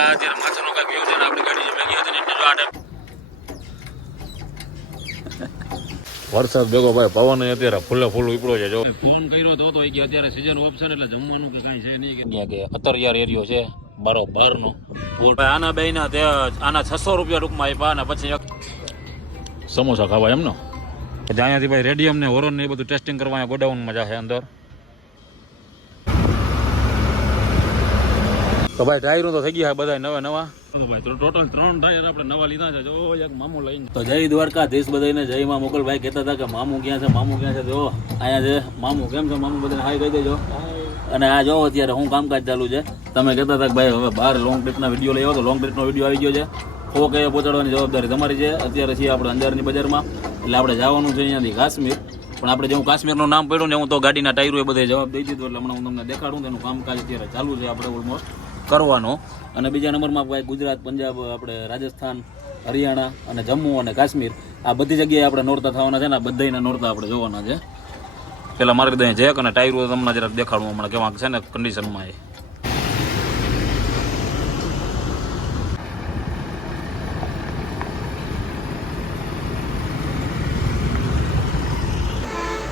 આ અત્યારે માથાનો કાંઈક વ્યૂ છે ને આપણી ગાડી જે ભેગી હતી ને એટલે જો વરસાદ ભેગો ભાઈ પવન અત્યારે ફૂલે ફૂલ ઉપડો છે જો. ફોન કર્યો તો તો કે અત્યારે સીઝન ઓફ છે ને એટલે જમવાનું કે કાંઈ છે નહીં કે. કે અતરિયાર એરિયો છે બરોબરનો. ભાઈ આના બેયના તે આના છસો રૂપિયા ટૂંકમાં આપ્યા અને પછી એક સમોસા ખાવા એમનો? પછી અહીંયાથી ભાઈ રેડિયમ ને હોરન ને એ બધું ટેસ્ટિંગ કરવા અહીંયા ગોડાઉનમાં જશે અંદર. તો ભાઈ ટાયરો તો થઈ ગયા બધા નવા નવા. ભાઈ ટોટલ ત્રણ ટાયર આપણે નવા લીધા છે. જો એક મામુ લઈને. તો જય દ્વારકા દેશ બધાને જય માં મોકલભાઈ કહેતા હતા કે મામુ ક્યાં છે મામુ ક્યાં છે? જો અહીંયા છે. મામુ કેમ છે? મામુ બધાને હાય કહી દેજો. અને આ જો અત્યારે હું કામકાજ ચાલુ છે. તમે કહેતા હતા કે ભાઈ હવે બહાર લોંગ ટ્રીપના વીડિયો લઈ આવો. તો લોંગ ટ્રીપનો વીડિયો આવી ગયો છે. ખો કે પહોંચાડવાની જવાબદારી તમારી છે. અત્યારે છીએ આપણે અંજારની બજારમાં. એટલે આપણે જવાનું છે અહીંયાથી કાશ્મીર. પણ આપણે જેવું કાશ્મીરનું નામ પડ્યું ને હું તો ગાડીના ટાયરો એ બધે જવાબ દઈ દીધો. એટલે હમણાં હું તમને દેખાડું તેનું કામકાજ અત્યારે ચાલુ છે આપણે ઓલમોસ્ટ કરવાનો. અને બીજા નંબરમાં ભાઈ ગુજરાત, પંજાબ, આપણે રાજસ્થાન, હરિયાણા અને જમ્મુ અને કાશ્મીર. આ બધી જગ્યાએ આપણે નોરતા થવાના છે ને આ બધાયના નોરતા આપણે જોવાના છે. પેલા મારી દઈએ જેક અને ટાયરો તમને જરાક દેખાડવું હમણાં કેવા છે ને કન્ડિશનમાં એ.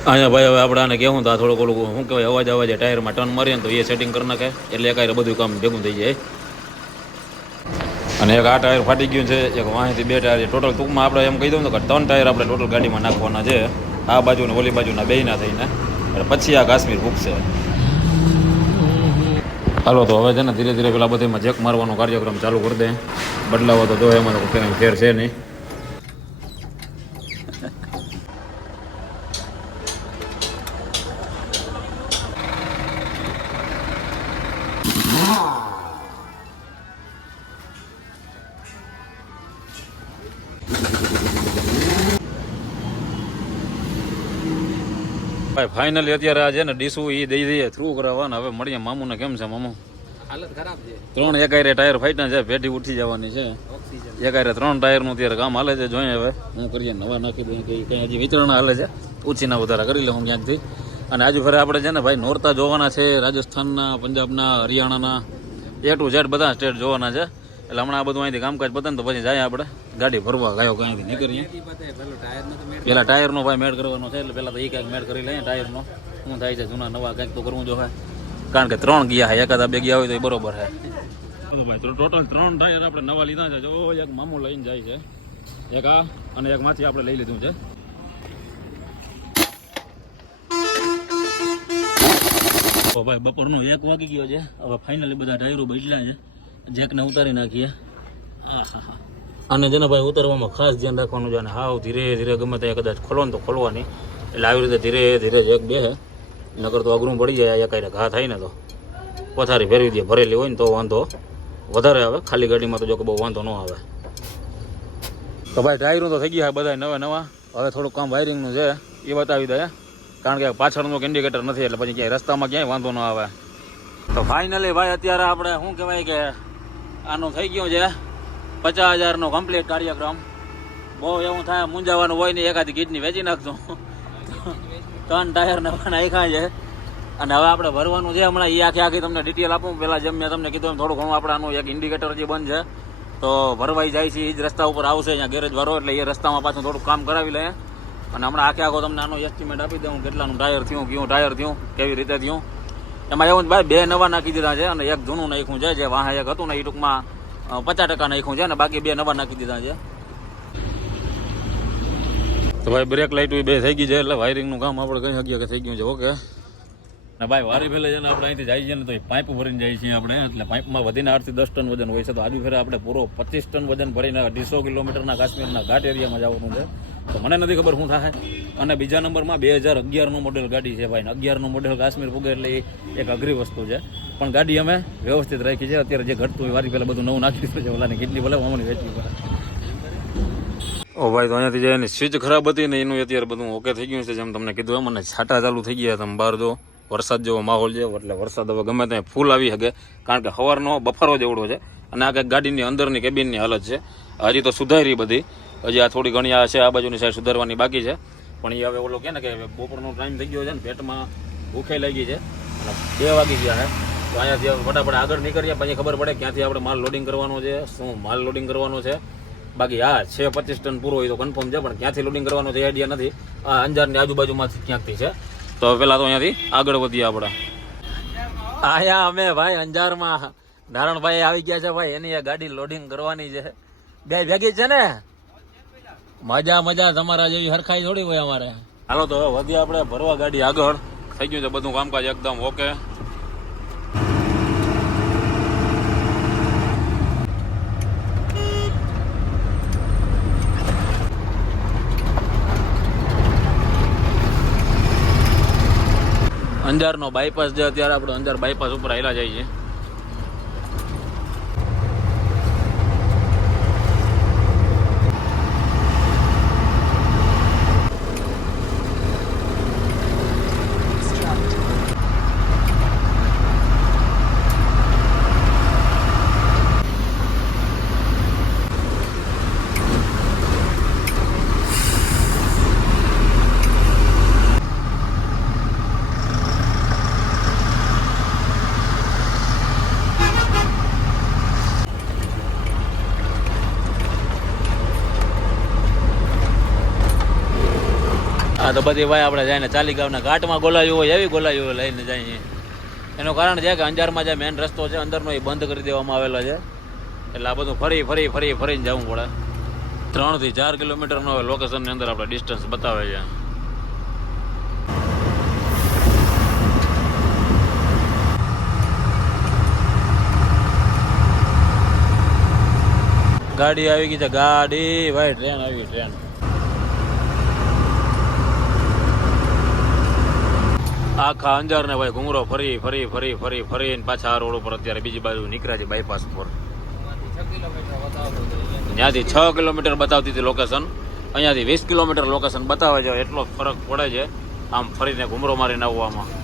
અહીંયા ભાઈ હવે આપણે આને કહેવું તો આ થોડુંક ઓલું, શું કહેવાય અવાજ અવાજ ટાયરમાં ટર્ન મારીએ ને તો એ સેટિંગ કરી નાખે. એટલે એક બધું કામ ભેગું થઈ જાય. અને એક આ ટાયર ફાટી ગયું છે, એક વાંહીથી બે ટાયર છે ટોટલ ટૂંકમાં આપણે એમ કહી દઉં ને કે ત્રણ ટાયર આપણે ટોટલ ગાડીમાં નાખવાના છે. આ બાજુ ને ઓલી બાજુના બેયના થઈને. એટલે પછી આ કાશ્મીર ભૂખશે હાલો, તો હવે છે ને ધીરે ધીરે પેલા બધીમાં ચેક મારવાનો કાર્યક્રમ ચાલુ કરી દે. બદલાવો તો જો એમાં ફેર છે નહીં. ફાઇનલી અત્યારે આ છે ને ડીસુ એ દઈ દઈએ. થ્રુ કરાવવાના હવે મળીએ. મામુને કેમ છે મામુ? હાલત ખરાબ છે. ત્રણ એકાયરે ટાયર ફાઇટના છે પેઢી ઉઠી જવાની છે. એકાયરે ત્રણ ટાયરનું અત્યારે કામ હાલે છે જોઈએ હવે. હું કરીએ નવા નાખી દઈએ કે કંઈ હજી વિતરણ હાલે છે. ઉછીના વધારા કરી લઉં ક્યાંકથી. અને આજુ ફરે આપણે છે ને ભાઈ નોરતા જોવાના છે રાજસ્થાનના પંજાબના હરિયાણાના. એ ટુ ઝેડ બધા સ્ટેટ જોવાના છે. એટલે હમણાં આ બધું અહીંથી કામકાજ પતે ને તો પછી જાય આપણે. ગાડી ભરવા ગાયો કાંઈથી નીકળીએ. ઈ ટાયર નો તો મેળ પેલા ટાયરનો ભાઈ મેળ કરવાનો છે, એટલે પેલા તો એ કાંઈક મેળ કરી લઈએ ટાયરનો. શું થાય છે, જૂના નવા કંઈક તો કરવું જો કારણ કે ત્રણ ગયા છે એકાદા બે ગયા હોય તો એ બરોબર છે ભાઈ ટોટલ ત્રણ ટાયર આપણે નવા લીધા છે. જો, એક મામું લઈને જાય છે. એક આ અને એક માંથી આપણે લઈ લીધું છે. ભાઈ, બપોરનો એક વાગી ગયો છે. હવે ફાઇનલી બધા ટાયરો બદલ્યા છે. જેકને ઉતારી નાખીએ. આહાહા. અને જેને ભાઈ ઉતારવામાં ખાસ ધ્યાન રાખવાનું છે અને હાવ ધીરે ધીરે ગમે ત્યાં કદાચ ખોલો ને તો ખોલવાની. એટલે આવી રીતે ધીરે ધીરે એક બે નકર તો અઘરું પડી જાય એકાઈને ઘા થાય ને તો. પથારી ફેરવી દે, ભરેલી હોય ને તો વાંધો. વધારે આવે, ખાલી ગાડીમાં તો જો કે બહુ વાંધો ન આવે. તો ભાઈ ટાયરો તો થઈ ગયા બધા નવા નવા. હવે થોડુંક કામ વાયરિંગનું છે. એ બતાવી દે કારણ કે પાછળનું ઇન્ડિકેટર નથી, એટલે પછી ક્યાંય રસ્તામાં ક્યાંય વાંધો ન આવે. તો ફાઇનલી ભાઈ, અત્યારે આપણે શું કહેવાય કે આનું થઈ ગયું છે. પચાસ હજારનો કમ્પ્લીટ કાર્યક્રમ. બહુ એવું થાય, મૂંઝાવાનું હોય ને એકાદ કિડની વેચી નાખજો. ત્રણ ટાયર પણ આખા છે અને હવે આપણે ભરવાનું છે હમણાં. એ આખી આખી તમને ડિટેલ આપું. પહેલાં જેમ મેં તમને કીધું થોડું ઘણું આપણે આનું એક ઇન્ડિકેટર જે બંધ છે, તો ભરવાઈ જાય છે. એ જ રસ્તા ઉપર આવશે અહીંયા ગેરેજ વાળો, એટલે એ રસ્તામાં પાછું થોડુંક કામ કરાવી લે. અને હમણાં આખે આખો તમને આનો એસ્ટિમેટ આપી દઉં, કેટલાનું ટાયર થયું, કયું ટાયર થયું, કેવી રીતે થયું. એમાં એવું ભાઈ, બે નવા નાખી દીધા છે અને એક જૂનું નાખ્યું છે, જે વાહ એક હતું ને એ ટૂંકમાં પચાસ ટકા નાખ્યું છે અને બાકી બે નવા નાખી દીધા છે. તો ભાઈ બ્રેક લાઇટ બે થઈ ગઈ છે, એટલે વાયરિંગનું કામ આપણે કહી શકીએ કે થઈ ગયું છે, ઓકે. ને ભાઈ વારી ફેલે છે ને આપણે અહીંથી જાય છે ને તો પાઇપ ભરીને જાય છીએ આપણે એટલે પાઇપમાં વધીને આઠથી દસ ટન વજન હોય છે. તો આજુ ફેરે આપણે પૂરો પચીસ ટન વજન ભરીને અઢીસો કિલોમીટરના કાશ્મીરના ઘાટ એરિયામાં જવાનું છે. તો મને નથી ખબર શું થાય. અને બીજા નંબરમાં બે હજાર અગિયારનું મોડેલ ગાડી છે ભાઈ. અગિયારનું મોડેલ કાશ્મીર પૂગે એટલે એ એક અઘરી વસ્તુ છે. પણ ગાડી અમે વ્યવસ્થિત રાખી છે. અત્યારે જે ઘટતું હોય વારી પહેલાં બધું નવું નાખી દીધું છે. ઓલાની કેટલી ભલે હમણાં વેચવી પડે. ઓ ભાઈ તો અહીંયાથી જાય એની સ્વિચ ખરાબ હતી ને એનું અત્યારે બધું ઓકે થઈ ગયું છે જેમ તમને કીધું એમ. અને છાંટા ચાલુ થઈ ગયા તમે બહાર જો. વરસાદ જેવો માહોલ છે, એટલે વરસાદ હવે ગમે ત્યાં ફૂલ આવી શકે, કારણ કે સવારનો બફારો જેવડો છે અને આ કંઈક ગાડીની અંદરની કેબિનની હાલત છે. હજી તો સુધારી બધી. હજી આ થોડી ઘણી આ છે, આ બાજુની સાઈડ સુધારવાની બાકી છે. પણ એ હવે ઓલો કે ને કે બપોરનો ટાઈમ થઈ ગયો છે ને, પેટમાં ભૂખે લાગી છે. અને બે વાગી ગયા છે તો અહીંયાથી ફટાફટ આગળ નીકળીએ, પછી ખબર પડે ક્યાંથી આપણે માલ લોડિંગ કરવાનો છે, શું માલ લોડિંગ કરવાનો છે. બાકી હા છે પચીસ ટન પૂરો હોય તો કન્ફર્મ છે, પણ ક્યાંથી લોડિંગ કરવાનો છે આઈડિયા નથી. આ અંજારની આજુબાજુમાંથી ક્યાંકથી છે. તો પેલા તો અહીંયાથી આગળ વધીએ આપણે. આયા અમે ભાઈ અંજારમાં. નારણભાઈ આવી ગયા છે ભાઈ, એની ગાડી લોડિંગ કરવાની છે. બે ભેગી છે ને? મજા મજા, તમારા જેવી હરખાઈ થોડી હોય અમારે. હાલો તો વધીએ આપણે, ભરવા ગાડી આગળ. થઈ ગયું છે બધું કામકાજ એકદમ ઓકે અંજારનો બાયપાસ જે અત્યારે આપણે અંજાર બાયપાસ ઉપર આવેલા જાય છીએ તો બધી ભાઈ આપણે જઈને ચાલી ગામના ઘાટમાં ગોલાયું હોય, એવી ગોલાયું હોય લઈને જઈએ. એનું કારણ છે કે અંજારમાં જે મેન રસ્તો છે, અંદરનો એ બંધ કરી દેવામાં આવેલો છે. એટલે આ બધું ફરી ફરી ફરી, ફરીને જવું પડે. ત્રણથી ચાર કિલોમીટરનો લોકેશનની અંદર આપણે ડિસ્ટન્સ બતાવે છે. ગાડી આવી ગઈ છે, ગાડી, ભાઈ ટ્રેન આવી ટ્રેન આખા અંજાર ને ભાઈ ઘુંગરો ફરી ફરી ફરી ફરી ફરી પાછા આ રોડ ઉપર અત્યારે બીજી બાજુ નીકળ્યા છે બાયપાસ પર છ કિલોમીટર વધારતો હતો અહીંયા. ત્યાંથી છ કિલોમીટર બતાવતી હતી લોકેશન અહીંયાથી વીસ કિલોમીટર લોકેશન બતાવે છે, એટલો ફરક પડે છે. આમ ફરીને ઘુમરો મારીને આવવામાં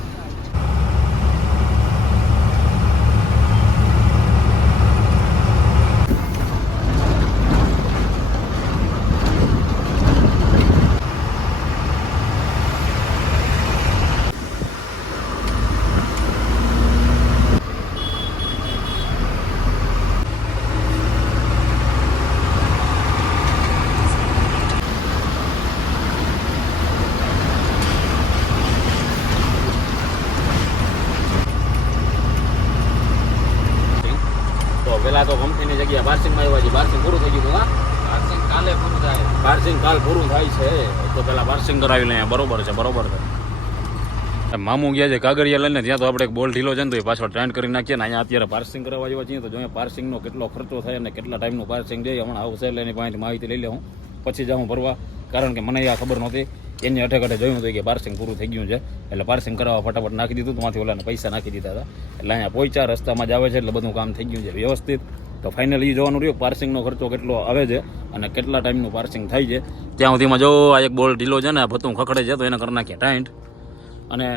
તો પેલા તો કંપનીની જગ્યા પાર્સિંગમાં આવ્યા છે. પાર્સિંગ પૂરું થઈ ગયું પાર્સિંગ કાલે પૂરું થાય. પાર્સિંગ કાલ પૂરું થાય છે. તો પેલા પાર્સિંગ કરાવી લઈએ. બરોબર છે બરોબર છે. મામુ ગયા છે કાગળિયા લઈને. ત્યાં તો આપણે એક બોલ ઢીલો છે ને તો એ પાછળ ટ્રેન્ડ કરી નાખીએ ને અહીંયા અત્યારે પાર્સિંગ કરવા આવ્યા છીએ તો જોઈએ પાર્સિંગનો કેટલો ખર્ચો થાય અને કેટલા ટાઈમનું પાર્સિંગ જાય હમણાં આવશે એટલે એની પાસેથી માહિતી લઈ લઉં પછી જાઉં ભરવા. કારણ કે મને આ ખબર નહોતી. એની અઠે જોયું હતું કે પાર્સિંગ પૂરું થઈ ગયું છે. એટલે પાર્સિંગ કરાવવા ફટાફટ નાખી દીધું માંથી ઓલાને પૈસા નાખી દીધા હતા. એટલે અહીંયા પહોંચ્યા રસ્તામાં જ આવે છે એટલે બધું કામ થઈ ગયું છે વ્યવસ્થિત. તો ફાઇનલી જોવાનું રહ્યું, પાર્સિંગનો ખર્ચો કેટલો આવે છે અને કેટલા ટાઈમનું પાર્સિંગ થાય છે. ત્યાં સુધીમાં જો આ એક બોલ ઢીલો છે ને ભતું ખખડે છે, તો એને કરી નાખીએ ટાઈન્ટ. અને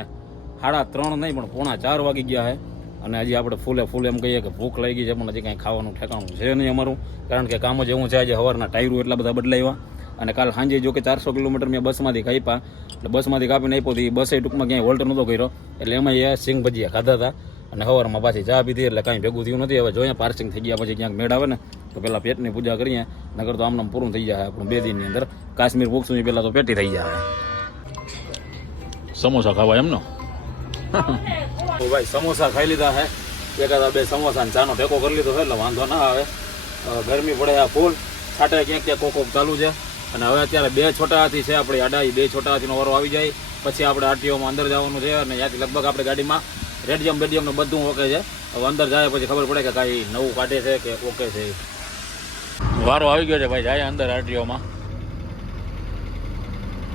સાડા ત્રણ નહીં, પણ પોણા ચાર વાગી ગયા છે. અને હજી આપણે ફૂલે ફૂલ એમ કહીએ કે ભૂખ લાગી છે, પણ હજી કાંઈ ખાવાનું ઠેકાણું છે નહીં અમારું. કારણ કે કામ જ એવું છે, આજે સવારના ટાયરો એટલા બધા બદલાવ્યા અને કાલ સાંજે જો કે ચારસો કિલોમીટર મેં બસમાંથી કાપ્યા. એટલે બસમાંથી કાપીને આપ્યો હતી બસે ટૂંકમાં ક્યાંય હોલ્ટ નહોતો કર્યો. એટલે એમાં એ સિંગ ભજીયા ખાધા હતા અને સવારમાં પાછી ચા પીધી એટલે કાંઈ ભેગું થયું નથી. હવે જોઈએ પાર્સિંગ થઈ ગયા પછી ક્યાંક મેળ આવે ને તો પહેલાં પેટની પૂજા કરીએ. નગર તો આમનામ પૂરું થઈ જાય આપણું બે દિનની અંદર. કાશ્મીર એ પહેલાં તો પેટી થઈ જાય. સમોસા ખાવા એમનો? ભાઈ સમોસા ખાઈ લીધા હે. એકાદા બે સમોસા ને ચાનો ટેકો કરી લીધો છે એટલે વાંધો ના આવે. ગરમી પડે આ ફૂલ. છાટે ક્યાંક ક્યાંક કોક કોક ચાલુ છે. અને હવે અત્યારે બે છોટા હાથી છે આપણી આડા બે છોટા હાથીનો વારો આવી જાય. પછી આપણે આરટીઓમાં અંદર જવાનું છે અને ત્યાંથી લગભગ આપણે ગાડીમાં રેડિયમ બેડિયમનું બધું ઓકે છે. હવે અંદર જાય પછી ખબર પડે કે કાંઈ નવું કાઢે છે કે ઓકે છે. વારો આવી ગયો છે ભાઈ, જાય અંદર આરટીઓમાં.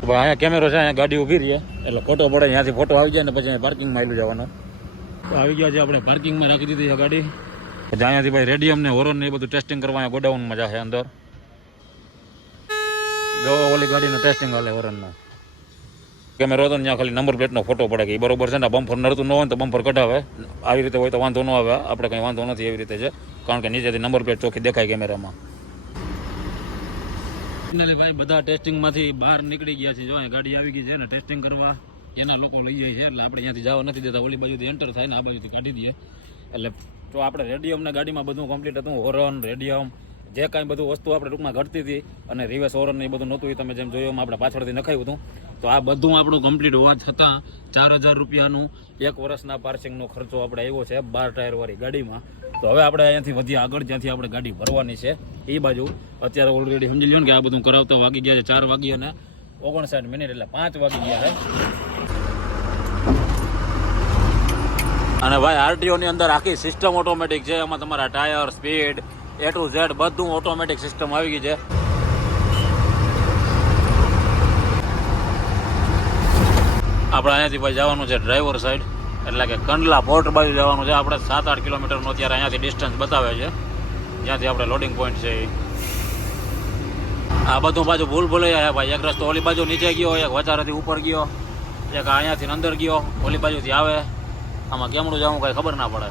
ભાઈ, અહીંયા કેમેરો છે, અહીંયા ગાડી ઊભી રહી એટલે ફોટો પડે, ત્યાંથી ફોટો આવી જાય ને પછી અહીંયા પાર્કિંગમાં આવેલું જવાનું. આવી ગયા છે, આપણે પાર્કિંગમાં રાખી દીધી છે ગાડી. અહીંયાથી ભાઈ રેડિયમ ને હોરન ને એ બધું ટેસ્ટિંગ કરવા અહીંયા ગોડાઉનમાં જશે અંદર. જો ઓલી ગાડીનું ટેસ્ટિંગ હાલે હોરનનું કેમ હતો ને ત્યાં ખાલી નંબર પ્લેટનો ફોટો પડે કે ઈ બરોબર છે ને બમ્પર નડતું ન હોય ને તો બમ્પર કઢાવે. આવી રીતે હોય તો વાંધો ન આવે આપણે કંઈ વાંધો નથી એવી રીતે છે. કારણ કે નીચેથી નંબર પ્લેટ ચોખ્ખી દેખાય કેમેરામાં ફાઇનલી ભાઈ બધા ટેસ્ટિંગમાંથી બહાર નીકળી ગયા છે. જો અહીં ગાડી આવી ગઈ છે ને ટેસ્ટિંગ કરવા. એના લોકો લઈ જાય છે એટલે આપણે અહીંયાથી જવા નથી દેતા. ઓલી બાજુથી એન્ટર થાય ને આ બાજુથી કાઢી દઈએ. એટલે તો આપણે રેડિયમને ગાડીમાં બધું કમ્પ્લીટ હતું હોરન રેડિયમ જે કાંઈ બધું વસ્તુ આપણે ટૂંકમાં ઘટતી હતી અને રિવર્સ હોરન ને એ બધું નહોતું, એ તમે જેમ જોયું આપણે પાછળથી નખાયું હતું. તો આ બધું આપણું કમ્પ્લીટ હોવા છતાં ચાર હજાર રૂપિયાનું એક વર્ષના પાર્સિંગનો ખર્ચો આપણે આવ્યો છે બાર ટાયરવાળી ગાડીમાં. તો હવે આપણે અહીંયાથી વધી આગળ, જ્યાંથી આપણે ગાડી ભરવાની છે. એ બાજુ અત્યારે ઓલરેડી સમજી લ્યો ને કે આ બધું કરાવતા વાગી ગયા છે ચાર વાગી અને ઓગણસાઠ મિનિટ, એટલે પાંચ વાગી ગયા છે. અને ભાઈ આરટીઓની અંદર આખી સિસ્ટમ ઓટોમેટિક છે. એમાં તમારા tyre speed A to Z બધું ઓટોમેટિક સિસ્ટમ આવી ગઈ છે. આપણે અહીંયાથી ભાઈ જવાનું છે ડ્રાઈવર સાઈડ એટલે કે કંડલા પોર્ટ બાજુ જવાનું છે. આપણે સાત આઠ કિલોમીટરનું અત્યારે અહીંયાથી ડિસ્ટન્સ બતાવે છે. જ્યાંથી આપણે લોડિંગ પોઈન્ટ છે આ બધું બાજુ ભૂલ ભૂલાઈ ભાઈ. એક રસ્તો ઓલી બાજુ નીચે ગયો, એક વચારાથી ઉપર ગયો, એક અહીંયાથી અંદર ગયો, ઓલી બાજુથી આવે. આમાં કેમડું જવું કાંઈ ખબર ના પડે.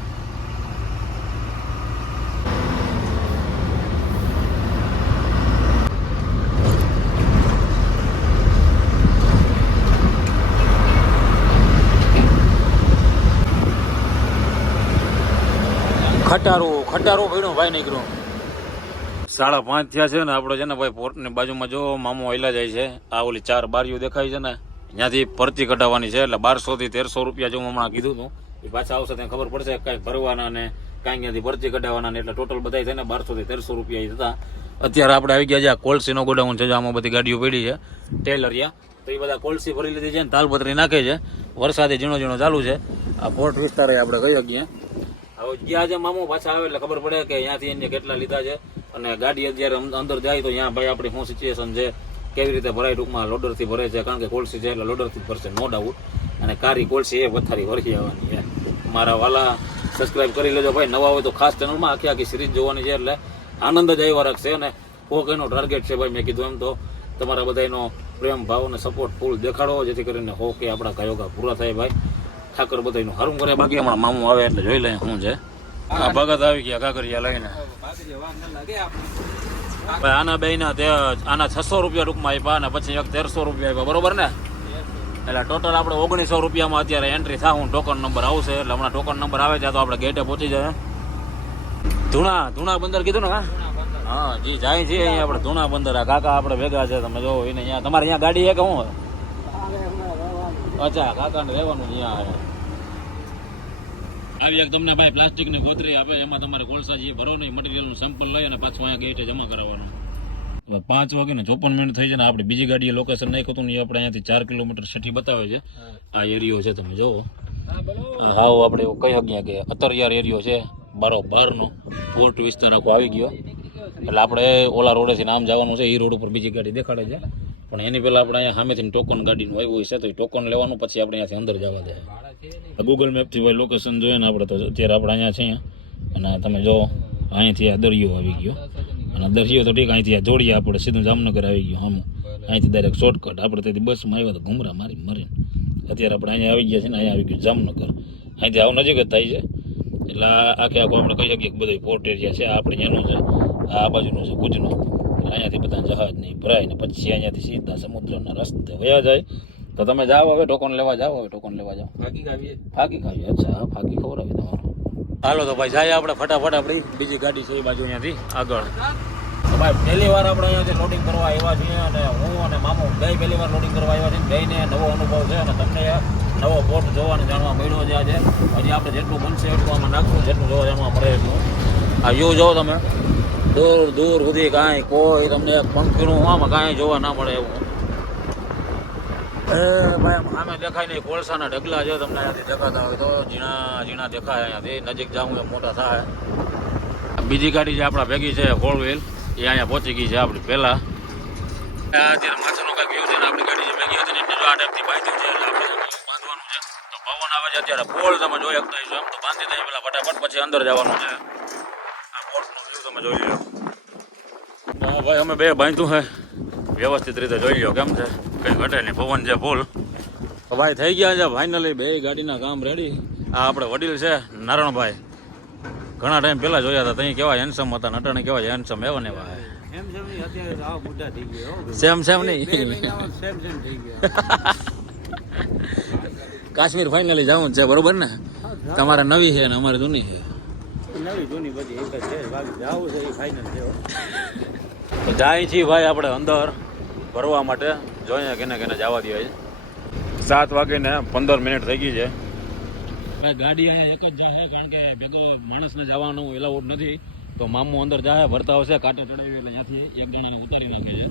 ખટારું ખટારું ભણ્યો ભાઈ નીકળ્યો. સાડા પાંચ થયા છે ને આપણે છે ને ભાઈ પોર્ટની બાજુમાં જો મામો આયલા જાય છે, આ ઓલી ચાર બારીઓ દેખાય છે ને, ત્યાંથી પરચી કઢાવવાની છે એટલે બારસો થી તેરસો રૂપિયા જેવું હમણાં કીધું હતું એ પાછા આવશે ત્યાં ખબર પડશે કાંઈક ભરવાના ને કાંઈ ત્યાંથી પરચી કઢાવવાના ને એટલે ટોટલ બધા થઈને બારસો થી તેરસો રૂપિયા થતા અત્યારે આપણે આવી ગયા છે, આ કોલસીનો ગોડાઉન છે આમાં બધી ગાડીઓ પડી છે ટેલરિયા તો એ બધા કોલસી ભરી લીધી છે ને, તાલપત્રી નાખે છે. વરસાદે ઝીણો ઝીણો ચાલુ છે. આ પોર્ટ વિસ્તારે આપણે કહી શકીએ હવે ગયા છે મામો પાછા આવે એટલે ખબર પડે કે અહીંયાથી એને કેટલા લીધા છે. અને ગાડી અં- અંદર જાય તો અહીંયા ભાઈ આપણી શું સિચ્યુએશન છે, કેવી રીતે ભરાય ટૂંકમાં, લોડરથી ભરે છે, કારણ કે કોલસી છે એટલે લોડરથી ભરશે નો ડાઉટ અને કારી કોલસી એ વધારી ભરી આવવાની છે. મારા વાલા સબસ્ક્રાઇબ કરી લેજો ભાઈ. નવા હોય તો ખાસ ચેનલમાં આખી આખી સિરીઝ જોવાની છે એટલે આનંદ જ આવ્યા રાખશે. અને કોક એનો ટાર્ગેટ છે ભાઈ, મેં કીધું એમ તો, તમારા બધાનો પ્રેમ, ભાવ અને સપોર્ટ ફૂલ દેખાડો, જેથી કરીને હો કે આપણા કયોગા પૂરા થાય ભાઈ. ઠાકર બધાનું હારું કરે. બાકી હમણાં મામું આવે એટલે જોઈ લઈએ શું છે. આ ભગત આવી ગયા કાકરિયા લઈને. ભાઈ, આના બે ના આના છસો રૂપિયા ટૂંકમાં આપ્યા અને પછી એક તેરસો રૂપિયા આપ્યા બરોબર ને? એટલે ટોટલ આપણે ઓગણીસો રૂપિયામાં અત્યારે એન્ટ્રી થાય હું ટોકન નંબર આવશે. એટલે હમણાં ટોકન નંબર આવે ત્યાં તો આપણે ગેટે પહોંચી જાય ધૂણા ધૂણા બંદર કીધું ને, હા? હા, જી, જાય છે અહીંયા આપણે ધૂણા બંદર. આ કાકા આપણે ભેગા છે. તમે જોવો, એને અહીંયા, તમારે અહીંયા ગાડી છે કે અચ્છા, કાકાને રહેવાનું અહીંયા આવે. આવી એક તમને ભાઈ પ્લાસ્ટિકની ગોતરી આપે એમાં તમારે કોલસા જે ભરો નહીં મટીરિયલનું સેમ્પલ લઈ અને પાછું અહીંયા ગેટે જમા કરાવવાનું પાંચ વાગે ને ચોપન મિનિટ થઈ છે ને આપણે બીજી ગાડીએ લોકેશન નાખ્યું હતું ને એ આપણે અહીંયાથી ચાર કિલોમીટર છઠ્ઠી બતાવે છે. આ એરિયો છે તમે જોવો. હા હાવ આપણે એવું કહી શકીએ કે અતરિયાર એરિયો છે બારોબારનો ફોર્ટ વિસ્તાર આખો આવી ગયો. એટલે આપણે ઓલા રોડેથી આમ જવાનું છે એ રોડ ઉપર બીજી ગાડી દેખાડે છે. પણ એની પહેલાં આપણે અહીંયા સામેથી ટોકન ગાડીનું આવ્યું હોય છે તો એ ટોકન લેવાનું પછી આપણે અહીંયાથી અંદર જવા દે. નહીં ગૂગલ મેપથી ભાઈ લોકેશન જોઈએ ને આપણે તો અત્યારે આપણે અહીંયા છીએ. અને તમે જો, અહીંથી આ દરિયો આવી ગયો. અને દરિયો તો ઠીક, અહીંથી આ જોડીએ આપણે સીધું જામનગર આવી ગયું આમ અહીંથી ડાયરેક્ટ શોર્ટકટ આપણે તેથી બસમાં આવ્યા તો ઘુમરા મારી મરીને. અત્યારે આપણે અહીંયા આવી ગયા છે ને, અહીંયા આવી ગયું જામનગર. અહીંથી આવું નજીક જ થાય છે. એટલે આખે આખું આપણે કહી શકીએ કે બધો પોર્ટ એરિયા છે આપણે એનું છે, આ બાજુનું છે, ભુજનું. એટલે અહીંયાથી બધા જહાજ નહીં ભરાય ને પછી અહીંયાથી સીધા સમુદ્રના રસ્તે વયા જાય. તો તમે જાઓ હવે ટોકન લેવા જાઓ હવે ટોકન લેવા જાઓ. ફાકી ખાવીએ? ફાકી ખાવી અચ્છા ફાકી ફાકી ખવડાવી તમારો. હાલો તો ભાઈ જાય આપણે ફટાફટ આપણી બીજી ગાડી છે એ બાજુ અહીંયાથી આગળ. તો ભાઈ પહેલી વાર આપણે અહીંયાથી લોડિંગ કરવા આવ્યા છીએ અને હું અને મામો ગઈ પહેલી વાર લોડિંગ કરવા આવ્યા છીએ. ગઈને નવો અનુભવ છે અને તમને નવો પોર્ટ જોવા અને જાણવા મળ્યો છે આજે. હજી આપણે જેટલું બનશે એટલું આમાં નાખવું જેટલું જોવા જાણવા મળે એટલું. આ વ્યૂ જોવો તમે. દૂર દૂર સુધી કાંઈ કોઈ તમને પંખીનું આમાં કાંઈ જોવા ના મળે એવું. એ ભાઈ, આમ દેખાય નહીં કોળસાના ઢગલા જો તમને અહીંયાથી દેખાતા હોય તો ઝીણા ઝીણા દેખાય અહીંયાથી, નજીક જાઉં એમ મોટા થાય. બીજી ગાડી જે આપણા ભેગી છે ફોર વ્હીલ એ અહીંયા પહોંચી ગઈ છે આપણી પહેલાં. અત્યારે માથાનો કાંઈક છે ગાડી જે ભેગી હતી ને જો છે બાંધવાનું છે. તો પવન આવે છે, અત્યારે પોલ તમે જોઈ શકતા હશો એમ. તો બાંધી દઈએ પહેલાં ફટાફટ, પછી અંદર જવાનું છે. આ વ્યૂ તમે જોઈ લો હા ભાઈ, અમે બે બાંધ્યું છે. વ્યવસ્થિત રીતે જોઈ લો કેમ છે? કઈ ઘટે નહીં. પવન છે ફૂલ ભાઈ થઈ ગયા છે ફાઇનલી બે ગાડીના કામ રેડી આ આપણે વડીલ છે નારણભાઈ. ઘણા ટાઈમ પહેલા જોયા હતા ત્યાં કેવા હેન્ડસમ હતા નટણે કેવા હેન્ડસમ એવા ને એવા. સેમ સેમ નહીં. કાશ્મીર ફાઇનલી જવું છે બરોબર ને? તમારે નવી છે ને અમારે જૂની છે. નવી જૂની બધી છે બાકી જાવું છે એ ફાઇનલ છે તો જાય છીએ ભાઈ આપણે અંદર. ભરવા માટે જોઈએ કેને કેને જવા દે સાત વાગીને પંદર મિનિટ થઈ ગઈ છે. ગાડી અહીંયા એક જ જાહે, કારણ કે ભેગો માણસને જવાનું એલાઉડ નથી. તો મામું અંદર જાહે, ભરતા આવશે, કાંટો ચડાવી એટલે ત્યાંથી એક જણાને ઉતારી નાખે છે.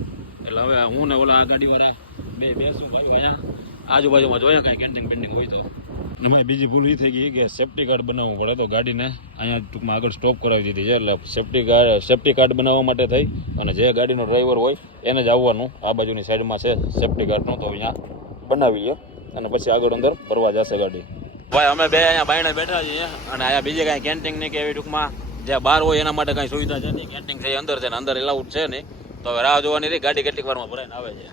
એટલે હવે હું ને ઓલા આ ગાડીવાળા બે બેસું, ભાઈ, અહીંયા આજુબાજુમાં જોઈએ કાંઈ કેન્ટિંગ પેન્ટિંગ હોય તો. ભાઈ બીજી ભૂલ એ થઈ ગઈ કે સેફ્ટી કાર્ડ બનાવવું પડે. તો ગાડીને અહીંયા ટૂંકમાં આગળ સ્ટોપ કરાવી દીધી છે. એટલે સેફ્ટી કાર્ડ સેફ્ટી કાર્ડ બનાવવા માટે થઈ અને જે ગાડીનો ડ્રાઈવર હોય એને જ આવવાનું. આ બાજુની સાઈડમાં છે સેફ્ટી કાર્ડનું તો અહીંયા બનાવી લે. અને પછી આગળ અંદર ભરવા જશે ગાડી. ભાઈ, અમે બે અહીંયા બાયણે બેઠા છીએ અને અહીંયા બીજી કાંઈ કેન્ટિંગ નહીં કે એવી ટૂંકમાં. જે બહાર હોય એના માટે કાંઈ સુવિધા છે નહીં. કેન્ટિંગ છે, અંદર છે ને અંદર એલાઉડ છે નહીં. તો હવે રાહ જોવાની રહી ગાડી કેટલીક વારમાં ભરાઈને આવે છે.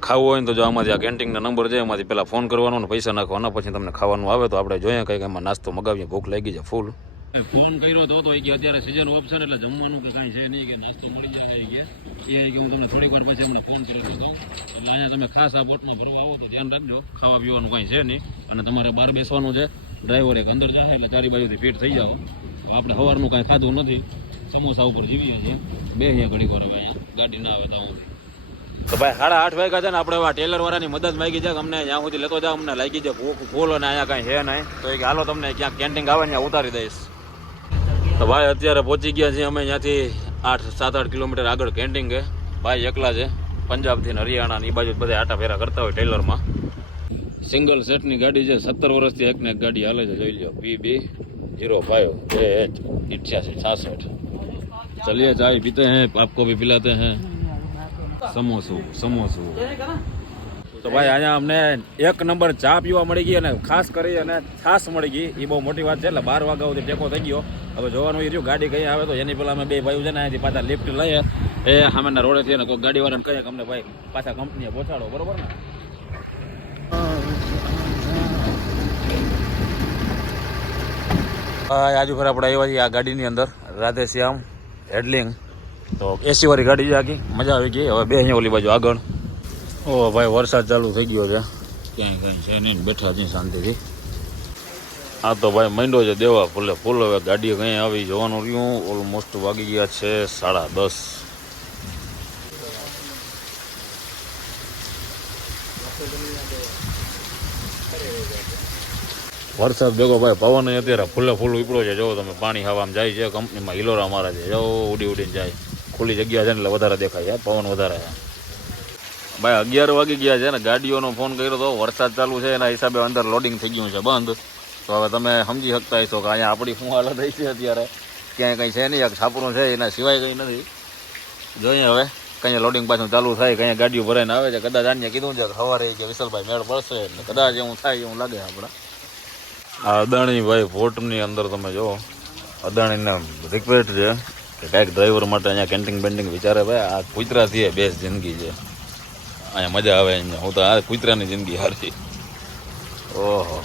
ખાવું હોય ને તો જો આમાંથી આ કેન્ટીનનો નંબર છે, એમાંથી પહેલાં ફોન કરવાનો ને પૈસા નાખવાના, પછી તમને ખાવાનું આવે તો આપણે જોઈએ, કંઈક એમાં નાસ્તો મગાવીએ, ભૂખ લાગી છે ફૂલ. ફોન કર્યો તો તો એ કે અત્યારે સિઝન ઓફ છે એટલે જમવાનું કે કાંઈ છે નહીં, કે નાસ્તો મળી જાય કે. એ કે હું તમને થોડીક વાર પછી અમને ફોન કર્યો હતો. એટલે અહીંયા તમે ખાસ આ બોટમાં ભરવા આવો તો ધ્યાન રાખજો, ખાવા પીવાનું કંઈ છે નહીં. અને તમારે બહાર બેસવાનું છે ડ્રાઈવર એક અંદર જાય, એટલે ચારી બાજુથી ફિટ થઈ જાઓ. આપણે સવારનું કાંઈ ખાધું નથી, સમોસા ઉપર જીવીએ છીએ. બે અહીંયા ઘડીક વાર અહીંયા, ગાડી ના આવે તો હું તો ભાઈ સાડા આઠ વાગ્યા છે ને આપણે એવા ટેલર વાળાની મદદ માગી છે અમને જ્યાં સુધી લેતો જાવ અમને લાગી છે ભૂખ ફૂલ અને અહીંયા કાંઈ છે નહીં. તો એ હાલો તમને ક્યાંક કેન્ટીન આવે ને ઉતારી દઈશ. તો ભાઈ અત્યારે પહોંચી ગયા છીએ અમે ત્યાંથી આઠ, સાત, આઠ કિલોમીટર આગળ કેન્ટીન કે. ભાઈ એકલા છે, પંજાબથી હરિયાણા એ બાજુ બધા આટા ફેરા કરતા હોય ટેલરમાં સિંગલ સેટની ગાડી છે, સત્તર વર્ષથી એકને એક ગાડી હાલે છે, જોઈ લો B B zero five A H ઇઠ્યાસી છાસઠ. ચલીએ ચાય પીતે હૈ આપકો ભી પિલાતે હૈ. સમોસું સમોસું. તો ભાઈ અહીંયા અમને એક નંબર ચા પીવા મળી ગઈ અને ખાસ કરી અને છાશ મળી ગઈ. એ બહુ મોટી વાત છે એટલે બાર વાગ્યા સુધી ટેકો થઈ ગયો. હવે જોવાનું એ રહ્યું ગાડી કઈ આવે તો એની પહેલાં અમે બે ભાઈઓ છે ને અહીંથી પાછા લિફ્ટ લઈએ. એ સામેના રોડેથી અને કોઈ ગાડીવાળાને કહીએ કે અમને ભાઈ પાછા કંપનીએ પહોંચાડો બરોબર ને? હા, આજુ ફર આપણે આવ્યા છીએ આ ગાડીની અંદર રાધે શ્યામ હેડલિંગ. તો એસી વાળી ગાડી છે આખી મજા આવી ગઈ. હવે બે અહીંયા ઓલી બાજુ આગળ. ઓ ભાઈ, વરસાદ ચાલુ થઈ ગયો છે. ક્યાંય કંઈ છે નહીં. બેઠા છીએ શાંતિથી. હા તો ભાઈ માંડ્યો છે દેવા ફૂલે ફૂલ. હવે ગાડી કંઈ આવી જવાનું રહ્યું. ઓલમોસ્ટ વાગી ગયા છે સાડા દસ. વરસાદ ભેગો ભાઈ પવન અત્યારે ફૂલે ફૂલ ઉપડો છે. જો તમે પાણી હવામાં જાય છે, કંપનીમાં હિલોરા મારા છે. જો ઉડી ઉડીને જાય. ખુલ્લી જગ્યા છે એટલે વધારે દેખાય છે. પવન વધારે છે. ભાઈ, અગિયાર વાગી ગયા છે ને, ગાડીઓનો ફોન કર્યો તો વરસાદ ચાલુ છે, એના હિસાબે અંદર લોડિંગ થઈ ગયું છે, બંધ. તો હવે તમે સમજી શકતા હશો કે અહીંયા આપણી શું હાલત થઈ છે અત્યારે. ક્યાંય કંઈ છે નહીં છાપરું છે, એના સિવાય કંઈ નથી. જોઈએ હવે, કંઈ લોડિંગ પાછું ચાલુ થાય, કંઈ ગાડીઓ ભરાઈને આવે છે. કદાચ આને કીધું છે સવારે કે વિશાલભાઈ મેળ પડશે એટલે કદાચ એવું થાય, એવું લાગે આપણે. આ અદાણી ભાઈ પોર્ટની અંદર તમે જો અદાણીને રિક્વેસ્ટ છે. કાંઈક ડ્રાઈવર માટે અહીંયા કેન્ટિંગ બેન્ટિંગ વિચારે ભાઈ, આ કુતરાથી બેસ્ટ જિંદગી છે. અહીંયા મજા આવે અહીંયા હું તો આ કુતરાની જિંદગી હારી. ઓહો.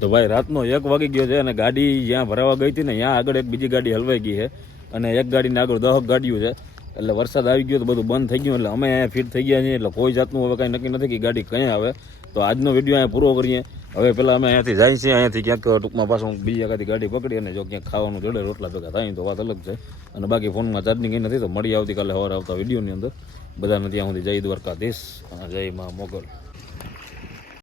તો ભાઈ, રાતનો એક વાગી ગયો છે અને ગાડી જ્યાં ભરાવા ગઈ હતી ને, ત્યાં આગળ એક બીજી ગાડી હલવાઈ ગઈ છે. અને એક ગાડીને આગળ દહક ગાડીઓ છે. એટલે વરસાદ આવી ગયો તો બધું બંધ થઈ ગયું. એટલે અમે અહીંયા ફિટ થઈ ગયા છીએ. એટલે કોઈ જાતનું હવે કાંઈ નક્કી નથી કે ગાડી ક્યાં આવે. તો આજનો વીડિયો અહીંયા પૂરો કરીએ. હવે પહેલાં અમે અહીંયાથી જાય છીએ, અહીંયાથી ક્યાંક ટૂંકમાં પાછું બીજી જગ્યાથી ગાડી પકડી અને જો ક્યાંક ખાવાનું જોડે રોટલા ભેગા થાય તો વાત અલગ છે. અને બાકી ફોનમાં ચાર્જિંગ નથી તો મળી આવતીકાલે સવારે આવતા વિડીયોની અંદર. બધાને ત્યાં સુધી જય દ્વારકાધીશ અને જય માં મોગલ.